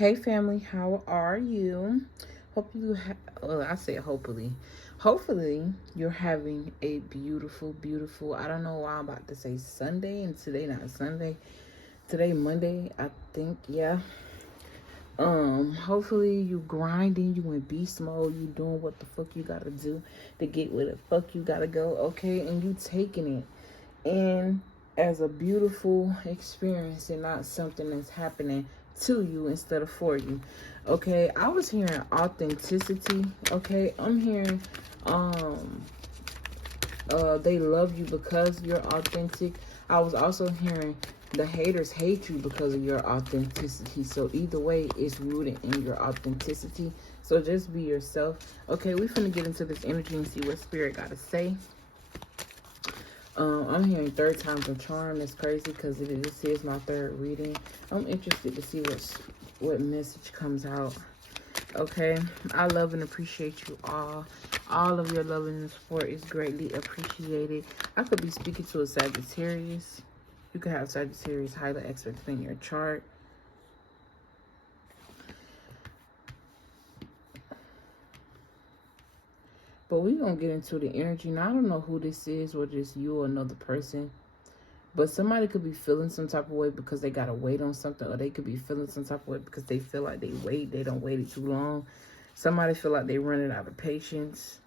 Hey family, how are you? Hope you I said hopefully you're having a beautiful, I don't know why I'm about to say Sunday, and today not Sunday, today Monday, I think. Yeah. Hopefully you grinding, you in beast mode, you doing what the fuck you gotta do to get where the fuck you gotta go, okay? And you taking it in as a beautiful experience and not something that's happening to you instead of for you. Okay, I was hearing authenticity. Okay, I'm hearing they love you because you're authentic. I was also hearing the haters hate you because of your authenticity. So either way, it's rooted in your authenticity. So just be yourself. Okay, we're finna get into this energy and see what spirit got to say. I'm hearing third time's a charm. That's crazy because this is my third reading. I'm interested to see what message comes out. Okay, I love and appreciate you all. All of your love and support is greatly appreciated. I could be speaking to a Sagittarius. You could have Sagittarius highly aspect in your chart. But we're going to get into the energy. Now, I don't know who this is, whether it's you or another person. But somebody could be feeling some type of way because they got to wait on something. Or they could be feeling some type of way because they feel like they don't wait it too long. Somebody feel like they're running out of patience.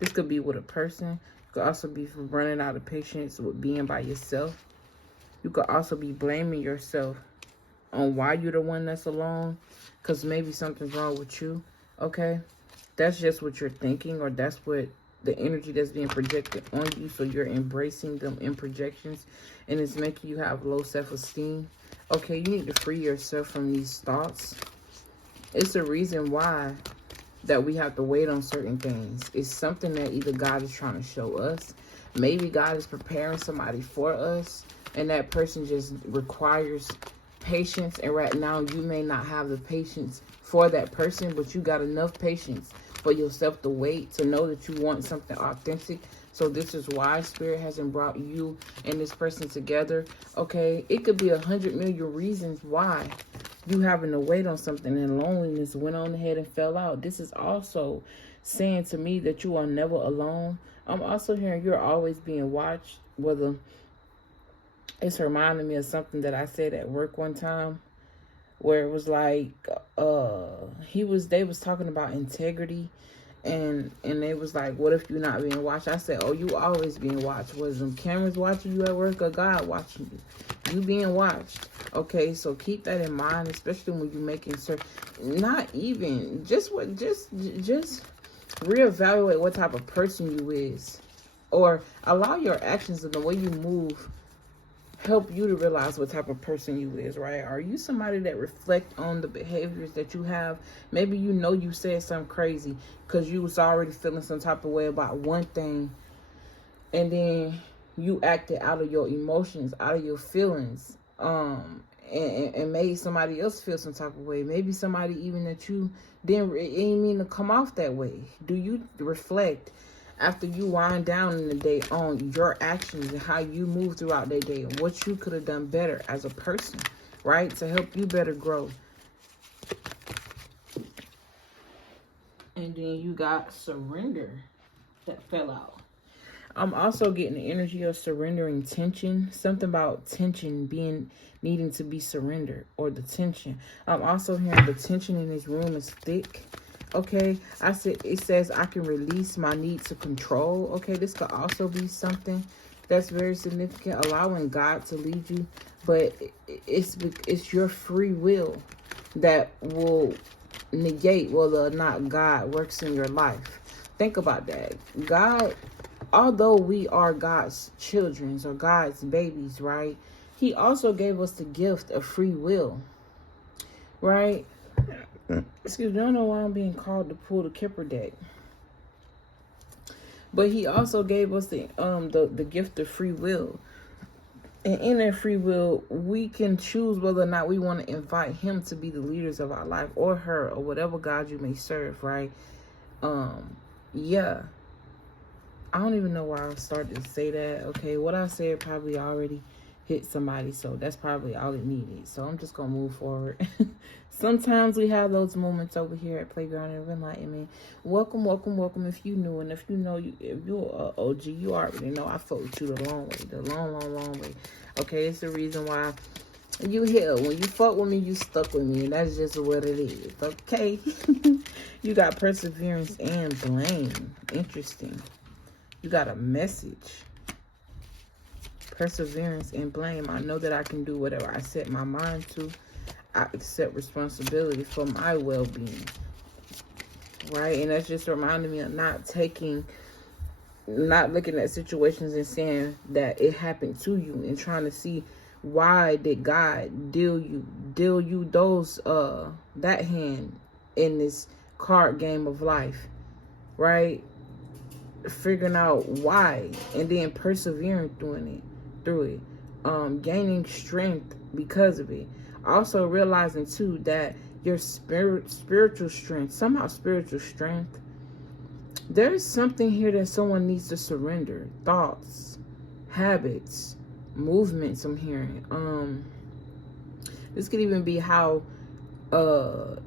This could be with a person. It could also be from running out of patience with being by yourself. You could also be blaming yourself on why you're the one that's alone. Because maybe something's wrong with you. Okay? That's just what you're thinking, or that's what the energy that's being projected on you. So you're embracing them in projections, and it's making you have low self-esteem. Okay, you need to free yourself from these thoughts. It's a reason why that we have to wait on certain things. It's something that either God is trying to show us. Maybe God is preparing somebody for us, and that person just requires patience. And right now you may not have the patience for that person, but you got enough patience for yourself to wait, to know that you want something authentic. So this is why Spirit hasn't brought you and this person together. Okay, it could be 100 million reasons why you having to wait on something, and loneliness went on ahead and fell out. This is also saying to me that you are never alone. I'm also hearing you're always being watched. Whether it's reminding me of something that I said at work one time, where it was like they was talking about integrity, and they was like, what if you're not being watched? I said, oh, you always being watched. Was them cameras watching you at work, or God watching you being watched? Okay, so keep that in mind, especially when you're making certain, not even just reevaluate what type of person you is, or allow your actions and the way you move help you to realize what type of person you is, right? Are you somebody that reflect on the behaviors that you have? Maybe you know you said something crazy because you was already feeling some type of way about one thing, and then you acted out of your emotions, out of your feelings, and made somebody else feel some type of way. Maybe somebody even that you didn't mean to come off that way. Do you reflect after you wind down in the day on your actions and how you move throughout the day and what you could have done better as a person, right? To help you better grow. And then you got surrender that fell out. I'm also getting the energy of surrendering tension. Something about tension needing to be surrendered, or the tension. I'm also hearing the tension in this room is thick. Okay, it says I can release my need to control. Okay, this could also be something that's very significant, allowing God to lead you, but it's your free will that will negate whether or not God works in your life. Think about that. God, although we are God's children or God's babies, right? He also gave us the gift of free will, right? Excuse me, I don't know why I'm being called to pull the Kipper deck. But he also gave us the gift of free will. And in that free will, we can choose whether or not we want to invite him to be the leaders of our life, or her, or whatever God you may serve, right? Yeah. I don't even know why I started to say that. Okay, what I said probably already hit somebody. So that's probably all it needed. So I'm just going to move forward. Sometimes we have those moments over here at Playground of Enlightenment. Welcome, welcome, welcome. If you new, and if you know, if you're OG, you already know I fought with you the long way, the long, long, long way. Okay, it's the reason why you here. When you fought with me, you stuck with me, and that's just what it is. Okay, you got perseverance and blame. Interesting. You got a message. Perseverance and blame. I know that I can do whatever I set my mind to. I accept responsibility for my well-being, right? And that's just reminding me of not looking at situations and saying that it happened to you, and trying to see why did God deal you those that hand in this card game of life, right? Figuring out why, and then persevering through it, gaining strength because of it. Also realizing too that your spiritual strength, there's something here that someone needs to surrender. Thoughts, habits, movements I'm hearing. This could even be how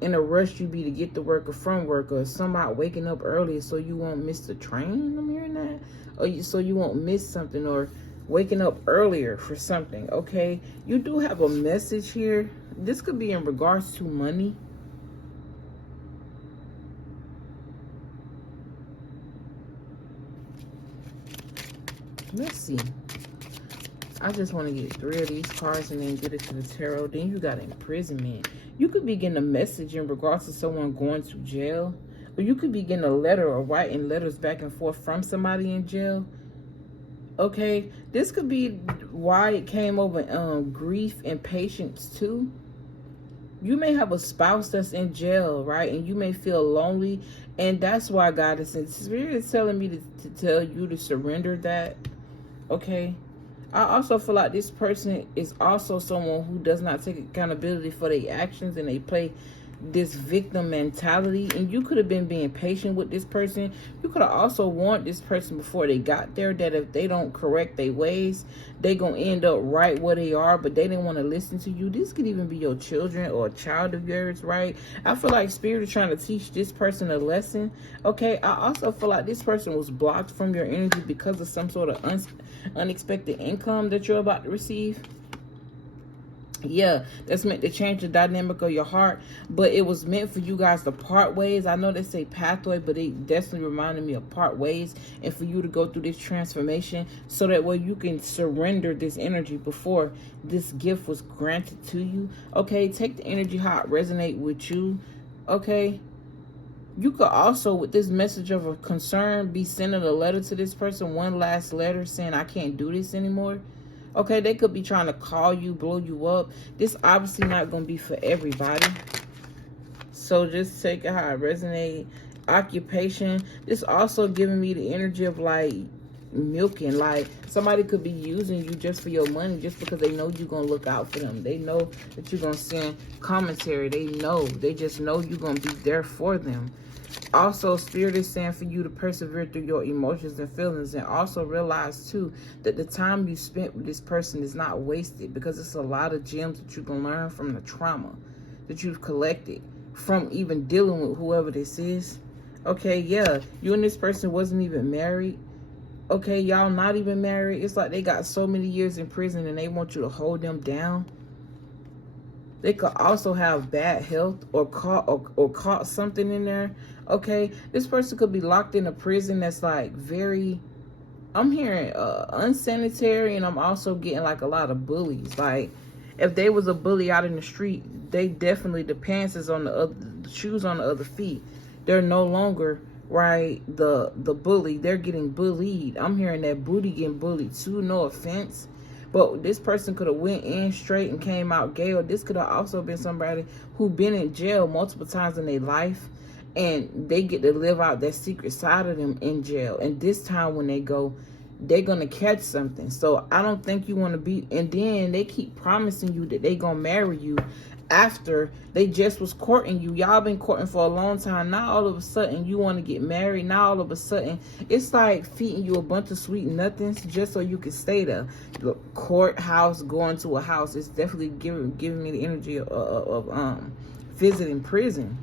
in a rush you be to get to work or from work, or somehow waking up early so you won't miss the train. I'm hearing that. Or so you won't miss something, or waking up earlier for something. Okay, you do have a message here. This could be in regards to money. Let's see. I just want to get 3 of these cards and then get it to the tarot. Then you got imprisonment. You could be getting a message in regards to someone going to jail, or you could be getting a letter or writing letters back and forth from somebody in jail. Okay, this could be why it came over grief and patience too. You may have a spouse that's in jail, right? And you may feel lonely, and that's why God is Spirit is telling me to tell you to surrender that. Okay, I also feel like this person is also someone who does not take accountability for their actions, and they play this victim mentality. And you could have been being patient with this person. You could have also warned this person before they got there that if they don't correct their ways, they gonna end up right where they are, but they didn't want to listen to you. This could even be your children or a child of yours, right? I feel like Spirit is trying to teach this person a lesson. Okay, I also feel like this person was blocked from your energy because of some sort of unexpected income that you're about to receive. Yeah, that's meant to change the dynamic of your heart, but it was meant for you guys to part ways. I know they say pathway, but it definitely reminded me of part ways, and for you to go through this transformation so that way you can surrender this energy before this gift was granted to you. Okay, take the energy how it resonate with you. Okay, you could also, with this message of a concern, be sending a letter to this person, one last letter saying, I can't do this anymore. Okay, they could be trying to call you, blow you up. This obviously not going to be for everybody. So just take it how it resonates. Occupation. This also giving me the energy of like milking. Like somebody could be using you just for your money, just because they know you're going to look out for them. They know that you're going to send commentary. They just know you're going to be there for them. Also, Spirit is saying for you to persevere through your emotions and feelings, and also realize too that the time you spent with this person is not wasted, because it's a lot of gems that you can learn from the trauma that you've collected from even dealing with whoever this is. Okay, yeah, you and this person wasn't even married. Okay, y'all not even married. It's like they got so many years in prison and they want you to hold them down. They could also have bad health or caught something in there. Okay, this person could be locked in a prison that's like very, I'm hearing unsanitary, and I'm also getting like a lot of bullies. Like if they was a bully out in the street, they definitely, the pants is on the other, the shoes on the other feet. They're no longer right the bully. They're getting bullied. I'm hearing that booty getting bullied too. No offense. But this person could have went in straight and came out gay, or this could have also been somebody who been in jail multiple times in their life, and they get to live out that secret side of them in jail. And this time when they go, they're going to catch something. So I don't think you want to be, and then they keep promising you that they going to marry you after they just was courting you. Y'all been courting for a long time. Now all of a sudden you want to get married. Now all of a sudden it's like feeding you a bunch of sweet nothings just so you can stay there. The courthouse, going to a house, is definitely giving me the energy of visiting prison.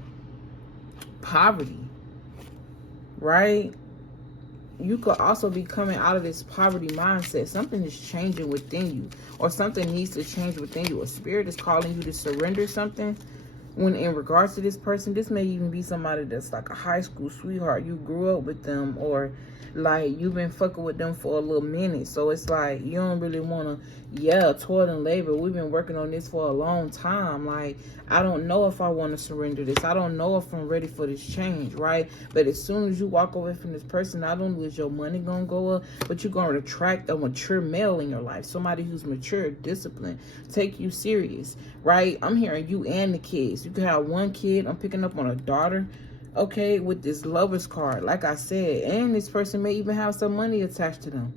Poverty, right? You could also be coming out of this poverty mindset. Something is changing within you, or something needs to change within you. A spirit is calling you to surrender something. When in regards to this person, this may even be somebody that's like a high school sweetheart. You grew up with them, or like you've been fucking with them for a little minute. So it's like you don't really want to, toil and labor. We've been working on this for a long time. Like, I don't know if I want to surrender this. I don't know if I'm ready for this change, right? But as soon as you walk away from this person, not only is your money going to go up, but you're going to attract a mature male in your life. Somebody who's mature, disciplined, take you serious, right? I'm hearing you and the kids. You can have one kid. I'm picking up on a daughter, okay, with this lover's card, like I said. And this person may even have some money attached to them,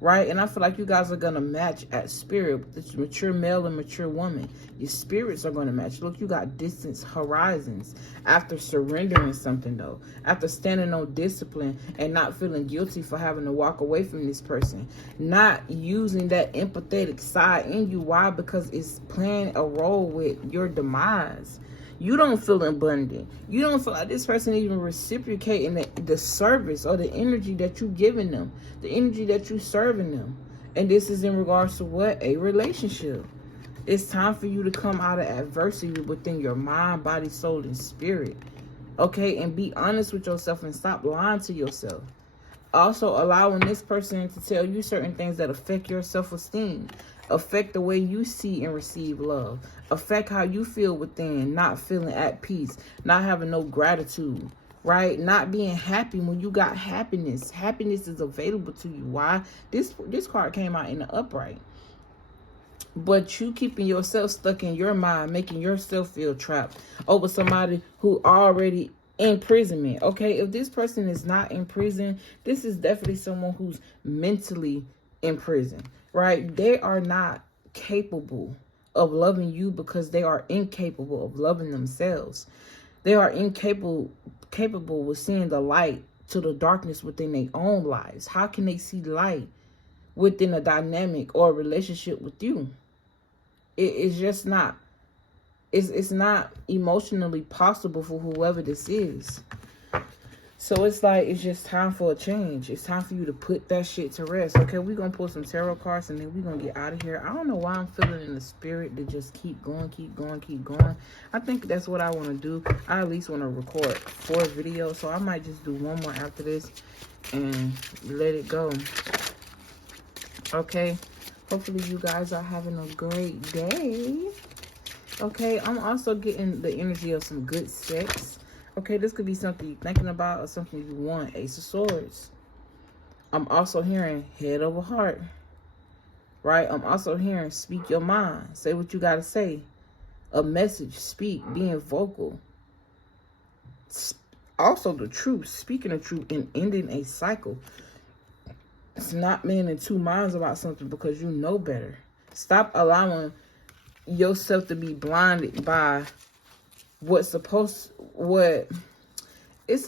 right? And I feel like you guys are going to match at spirit. This mature male and mature woman. Your spirits are going to match. Look, you got distance horizons. After surrendering something, though. After standing on discipline and not feeling guilty for having to walk away from this person. Not using that empathetic side in you. Why? Because it's playing a role with your demise. You don't feel abundant. You don't feel like this person even reciprocating the service or the energy that you giving them, the energy that you serving them. And this is in regards to what? A relationship. It's time for you to come out of adversity within your mind, body, soul, and spirit. Okay? And be honest with yourself and stop lying to yourself. Also allowing this person to tell you certain things that affect your self-esteem. Affect the way you see and receive love. Affect how you feel within, not feeling at peace, not having no gratitude, right? Not being happy when you got happiness. Happiness is available to you. Why? This card came out in the upright. But you keeping yourself stuck in your mind, making yourself feel trapped over somebody who already imprisonment. Okay, if this person is not in prison, this is definitely someone who's mentally in prison, right? They are not capable of loving you because they are incapable of loving themselves. They are capable with seeing the light to the darkness within their own lives. How can they see light within a dynamic or a relationship with you? It's just not. It's not emotionally possible for whoever this is. So it's like, it's just time for a change. It's time for you to put that shit to rest. Okay, we're going to pull some tarot cards and then we're going to get out of here. I don't know why I'm feeling in the spirit to just keep going. I think that's what I want to do. I at least want to record 4 videos. So I might just do one more after this and let it go. Okay, hopefully you guys are having a great day. Okay, I'm also getting the energy of some good sex. Okay, this could be something you're thinking about or something you want. Ace of Swords. I'm also hearing head over heart. Right? I'm also hearing speak your mind. Say what you got to say. A message. Speak. Being vocal. Also the truth. Speaking the truth and ending a cycle. It's not being in 2 minds about something because you know better. Stop allowing yourself to be blinded by it's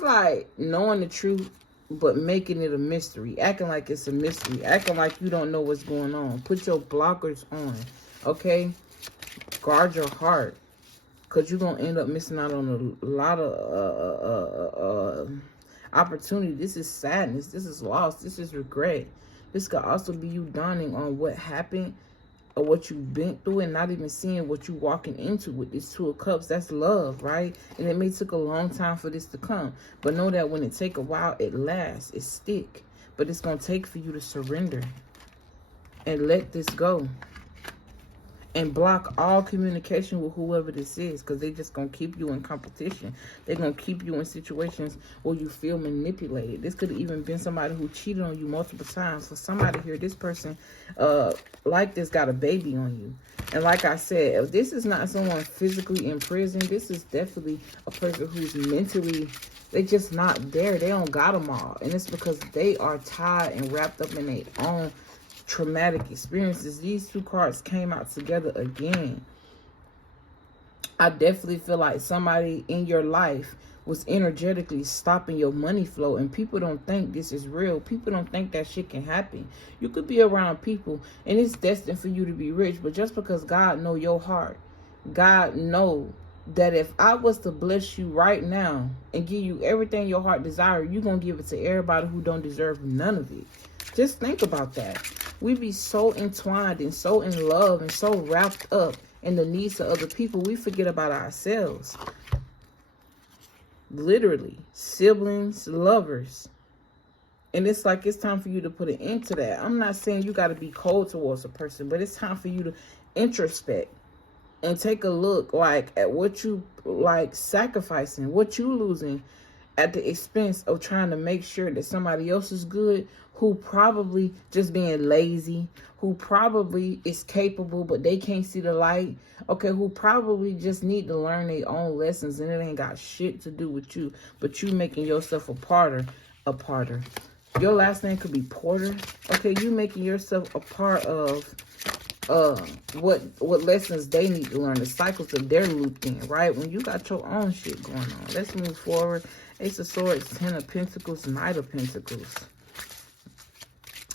like knowing the truth but making it a mystery, acting like it's a mystery, acting like you don't know what's going on. Put your blockers on, okay? Guard your heart, because you're gonna end up missing out on a lot of opportunity. This is sadness, this is loss, this is regret. This could also be you dawning on what happened or what you've been through and not even seeing what you're walking into with this 2 of Cups. That's love, right? And it may take a long time for this to come. But know that when it take a while, it lasts. It stick. But it's going to take for you to surrender and let this go. And block all communication with whoever this is, because they just going to keep you in competition. They're going to keep you in situations where you feel manipulated. This could have even been somebody who cheated on you multiple times. For somebody here, this person like this got a baby on you. And like I said, if this is not someone physically in prison, this is definitely a person who's mentally, they just not there. They don't got them all. And it's because they are tied and wrapped up in their own traumatic experiences. These 2 cards came out together again. I definitely feel like somebody in your life was energetically stopping your money flow, and people don't think this is real. People don't think that shit can happen. You could be around people and it's destined for you to be rich, but just because God know your heart, God know that if I was to bless you right now and give you everything your heart desires, you're going to give it to everybody who don't deserve none of it. Just think about that. We be so entwined and so in love and so wrapped up in the needs of other people, we forget about ourselves. Literally, siblings, lovers. And it's like it's time for you to put an end to that. I'm not saying you got to be cold towards a person, but it's time for you to introspect and take a look like at what you like sacrificing, what you losing at the expense of trying to make sure that somebody else is good, who probably just being lazy, who probably is capable but they can't see the light, okay, who probably just need to learn their own lessons and it ain't got shit to do with you, but you making yourself a parter. Your last name could be Porter, okay, you making yourself a part of what lessons they need to learn, the cycles that they're looped in, right? When you got your own shit going on. Let's move forward. Ace of Swords, Ten of Pentacles, Knight of Pentacles.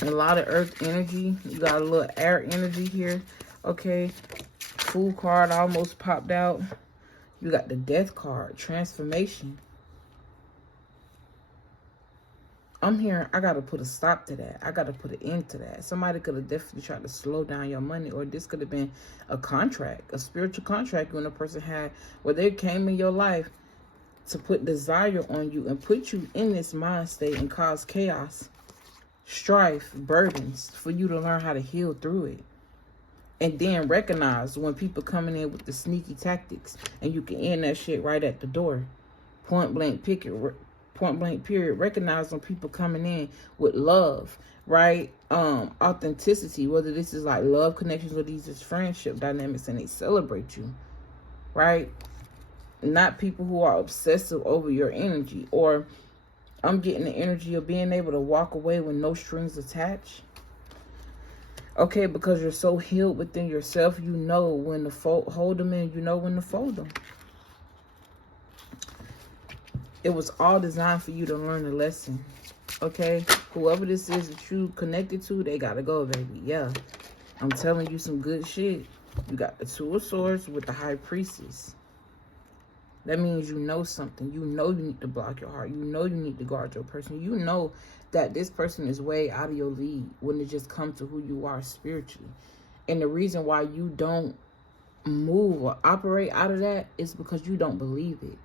A lot of earth energy. You got a little air energy here. Okay. Fool card almost popped out. You got the Death card, transformation. I'm hearing I got to put a stop to that. I got to put an end to that. Somebody could have definitely tried to slow down your money, or this could have been a contract, a spiritual contract when a person had, where they came in your life to put desire on you and put you in this mind state and cause chaos, strife, burdens for you to learn how to heal through it. And then recognize when people coming in with the sneaky tactics, and you can end that shit right at the door. Point blank period. Recognize when people coming in with love, right? Authenticity, whether this is like love connections or these is friendship dynamics, and they celebrate you, right? Not people who are obsessive over your energy. Or I'm getting the energy of being able to walk away with no strings attached. Okay, because you're so healed within yourself, you know when to hold them in, you know when to fold them. It was all designed for you to learn a lesson. Okay, whoever this is that you connected to, they gotta go, baby. Yeah, I'm telling you some good shit. You got the Two of Swords with the High Priestess. That means you know something. You know you need to block your heart. You know you need to guard your person. You know that this person is way out of your league when it just comes to who you are spiritually. And the reason why you don't move or operate out of that is because you don't believe it.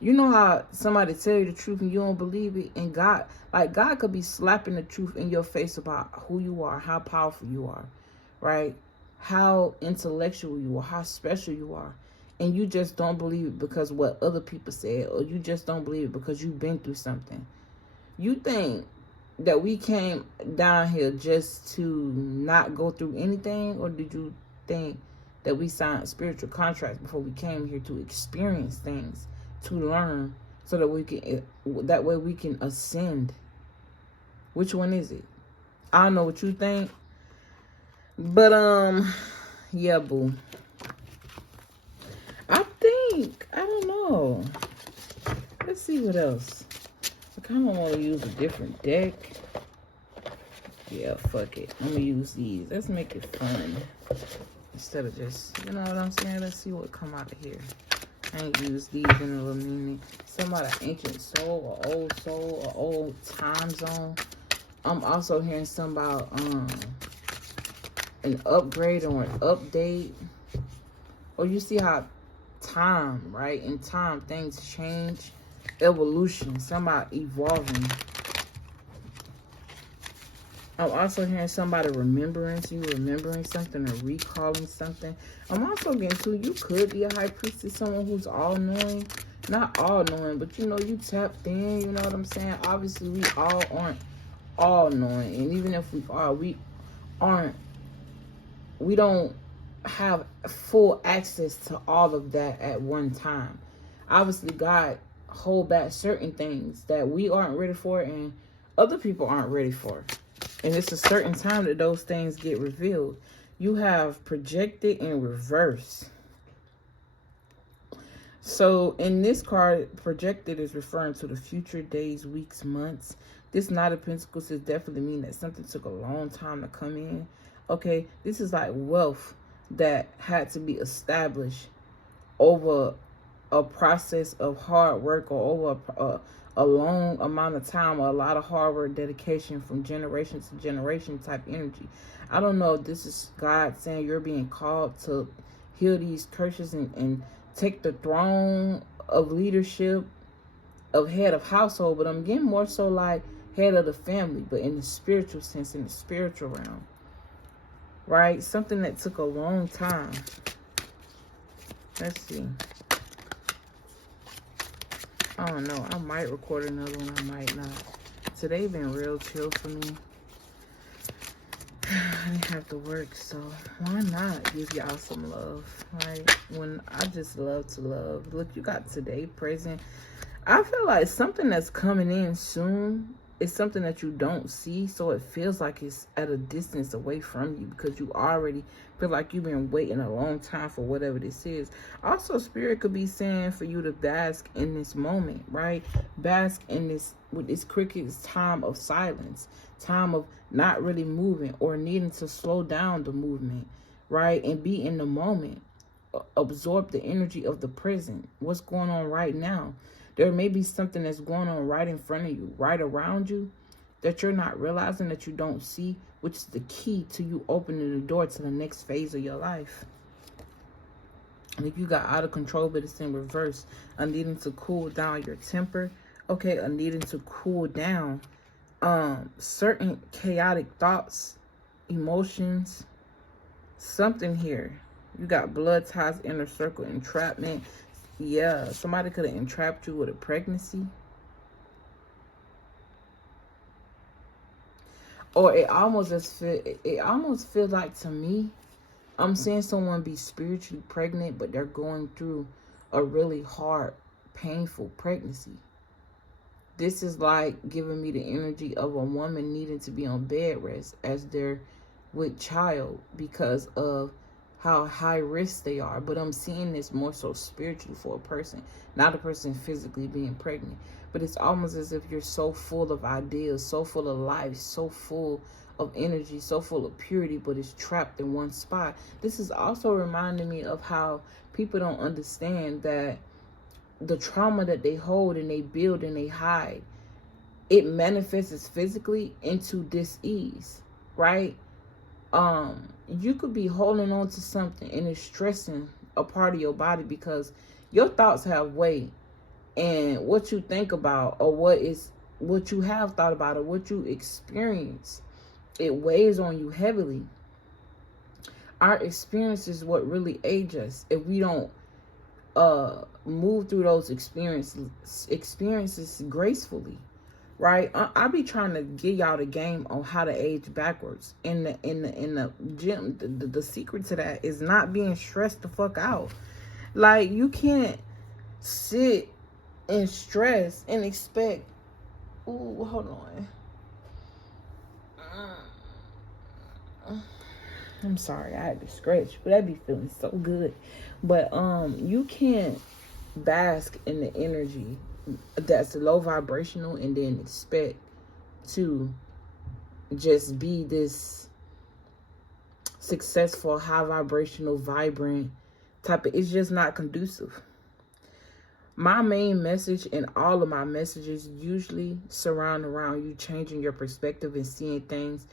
You know how somebody tell you the truth and you don't believe it? And God could be slapping the truth in your face about who you are, how powerful you are, right? How intellectual you are, how special you are. And you just don't believe it because what other people said, or you just don't believe it because you've been through something. You think that we came down here just to not go through anything? Or did you think that we signed spiritual contracts before we came here to experience things, to learn, so that that way we can ascend? Which one is it? I don't know what you think. But yeah, boo. I don't know. Let's see what else. I kind of want to use a different deck. Yeah, fuck it. I'm going to use these. Let's make it fun. Instead of just, you know what I'm saying? Let's see what come out of here. I ain't used these in a little minute. Some about an ancient soul, or old time zone. I'm also hearing some about an upgrade or an update. Or you see how time, right? In time, things change. Evolution, somebody evolving. I'm also hearing somebody remembering something or recalling something. I'm also getting to, you could be a high priestess, someone who's all-knowing. Not all-knowing, but you know, you tapped in, you know what I'm saying? Obviously, we all aren't all-knowing. And even if we are, we don't have full access to all of that at one time. Obviously, God hold back certain things that we aren't ready for and other people aren't ready for. And it's a certain time that those things get revealed. You have projected in reverse. So in this card, projected is referring to the future, days, weeks, months. This Knight of Pentacles is definitely mean that something took a long time to come in. Okay, this is like wealth that had to be established over a process of hard work, or over a long amount of time, or a lot of hard work, dedication from generation to generation type energy. I don't know if this is God saying you're being called to heal these curses and take the throne of leadership, of head of household, but I'm getting more so like head of the family, but in the spiritual sense, in the spiritual realm, right? Something that took a long time. Let's see. I don't know. I might record another one. I might not. Today been real chill for me. I didn't have to work, so why not give y'all some love, right? When I just love to love. Look, you got today present. I feel like something that's coming in soon is something that you don't see, so it feels like it's at a distance away from you, because you already feel like you've been waiting a long time for whatever this is. Also, Spirit could be saying for you to bask in this moment, right? Bask in this, with this cricket time of silence, time of not really moving or needing to slow down the movement, right? And be in the moment. Absorb the energy of the present. What's going on right now? There may be something that's going on right in front of you, right around you, that you're not realizing, that you don't see, which is the key to you opening the door to the next phase of your life. And if you got out of control, but it's in reverse, a needing to cool down your temper, okay, a needing to cool down certain chaotic thoughts, emotions, something here. You got blood ties, inner circle, entrapment. Yeah, somebody could have entrapped you with a pregnancy. Or it almost feels like, to me, I'm seeing someone be spiritually pregnant, but they're going through a really hard, painful pregnancy. This is like giving me the energy of a woman needing to be on bed rest as they're with child because of how high risk they are. But I'm seeing this more so spiritually for a person, not a person physically being pregnant. But it's almost as if you're so full of ideas, so full of life, so full of energy, so full of purity, but it's trapped in one spot. This is also reminding me of how people don't understand that the trauma that they hold and they build and they hide, it manifests physically into dis-ease, right? You could be holding on to something and it's stressing a part of your body because your thoughts have weight, and what you think about, or what you have thought about, or what you experience, it weighs on you heavily. Our experience is what really age us. If we don't move through those experiences gracefully, right? I be trying to get y'all the game on how to age backwards. In the gym, the secret to that is not being stressed the fuck out. Like, you can't sit and stress and expect. Ooh, hold on. I'm sorry, I had to scratch, but I be feeling so good. But you can't bask in the energy that's low vibrational and then expect to just be this successful, high vibrational, vibrant type of, it's just not conducive. My main message and all of my messages usually surround around you changing your perspective and seeing things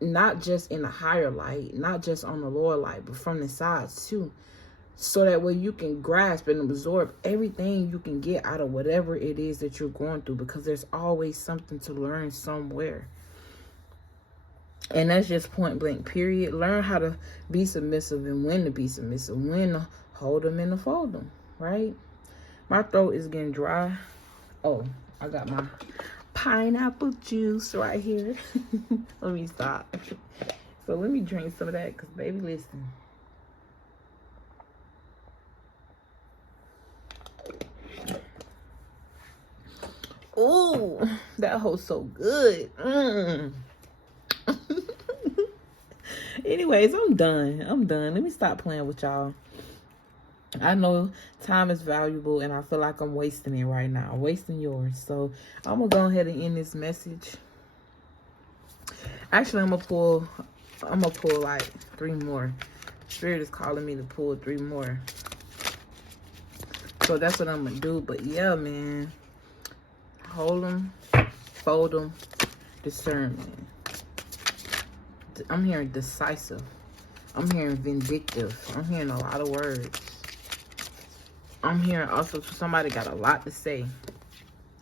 not just in a higher light, not just on the lower light, but from the sides too. So that way you can grasp and absorb everything you can get out of whatever it is that you're going through, because there's always something to learn somewhere. And that's just point blank, period. Learn how to be submissive and when to be submissive, when to hold them and to fold them, right? My throat is getting dry. Oh, I got my pineapple juice right here. Let me stop. So let me drink some of that, because baby, listen. Ooh, that hoe's so good. Anyways, I'm done. Let me stop playing with y'all. I know time is valuable, and I feel like I'm wasting it right now. Wasting yours. So I'm going to go ahead and end this message. Actually, I'm going to pull like 3 more. Spirit is calling me to pull 3 more. So that's what I'm going to do. But yeah, man. Hold them, fold them, discernment. I'm hearing decisive. I'm hearing vindictive. I'm hearing a lot of words. I'm hearing also somebody got a lot to say.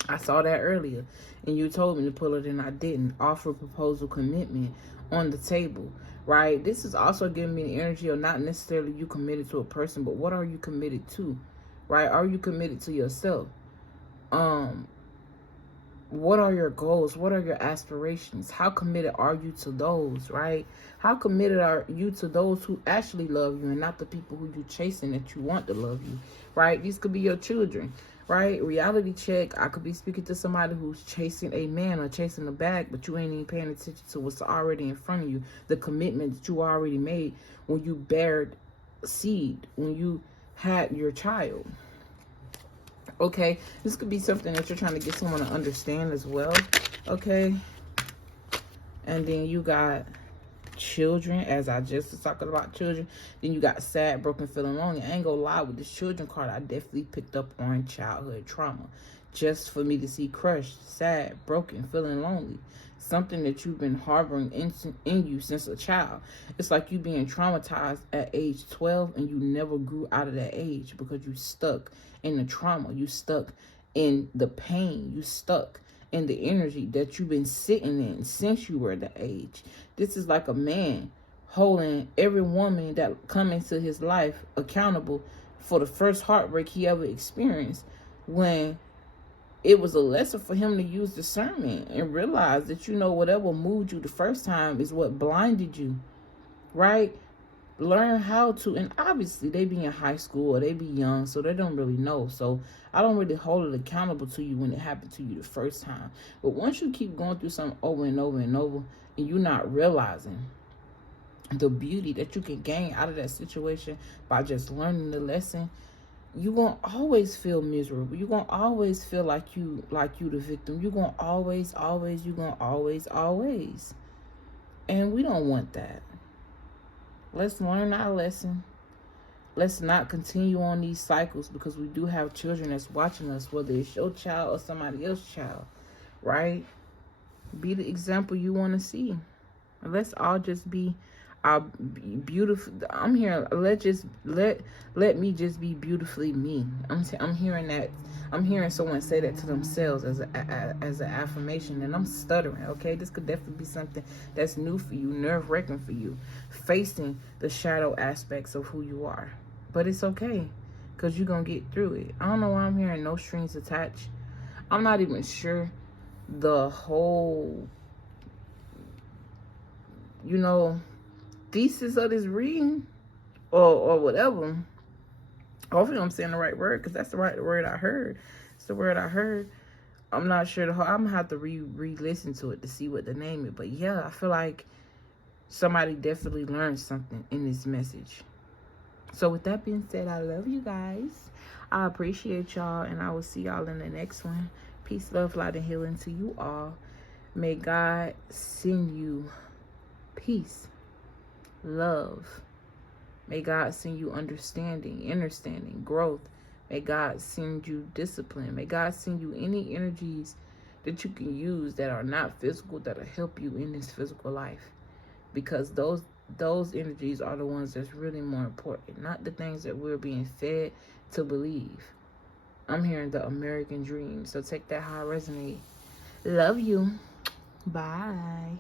I saw that earlier, and you told me to pull it, and I didn't. Offer, proposal, commitment on the table, right? This is also giving me the energy of not necessarily you committed to a person, but what are you committed to, right? Are you committed to yourself? What are your goals? What are your aspirations? How committed are you to those, right? How committed are you to those who actually love you and not the people who you're chasing that you want to love you, right? These could be your children, right? Reality check. I could be speaking to somebody who's chasing a man or chasing a bag, but you ain't even paying attention to what's already in front of you, the commitment that you already made when you bared seed, when you had your child. Okay, this could be something that you're trying to get someone to understand as well. Okay, and then you got children, as I just was talking about children. Then you got sad, broken, feeling lonely. I ain't gonna lie, with this children card, I definitely picked up on childhood trauma. Just for me to see crushed, sad, broken, feeling lonely. Something that you've been harboring in you since a child. It's like you being traumatized at age 12 and you never grew out of that age because you stuck in the trauma. You stuck in the pain. You stuck in the energy that you've been sitting in since you were that age. This is like a man holding every woman that come into his life accountable for the first heartbreak he ever experienced, when it was a lesson for him to use discernment and realize that, you know, whatever moved you the first time is what blinded you, right? Learn how to, and obviously they be in high school or they be young, so they don't really know. So I don't really hold it accountable to you when it happened to you the first time. But once you keep going through something over and over and over, and you're not realizing the beauty that you can gain out of that situation by just learning the lesson, you're going to always feel miserable. You're going to always feel like you the victim. You're going to always. And we don't want that. Let's learn our lesson. Let's not continue on these cycles, because we do have children that's watching us, whether it's your child or somebody else's child, right? Be the example you want to see. Let's all just be our beautiful. I'm here. Let me just be beautifully me. I'm hearing that. I'm hearing someone say that to themselves as an affirmation, and I'm stuttering. Okay, this could definitely be something that's new for you, nerve-wracking for you, facing the shadow aspects of who you are. But it's okay, because you're gonna get through it. I don't know why I'm hearing no strings attached. I'm not even sure the whole, you know, thesis of this reading or whatever. Hopefully I'm saying the right word, because that's the right word I heard. It's the word I heard. I'm not sure the whole. I'm gonna have to re-listen to it to see what to name it. But yeah, I feel like somebody definitely learned something in this message. So with that being said, I love you guys. I appreciate y'all, and I will see y'all in the next one. Peace, love, light, and healing to you all. May God send you peace, love. May God send you understanding, growth. May God send you discipline. May God send you any energies that you can use that are not physical, that'll help you in this physical life. Because those energies are the ones that's really more important, not the things that we're being fed to believe. I'm hearing the American dream, so take that how it resonates. Love you. Bye.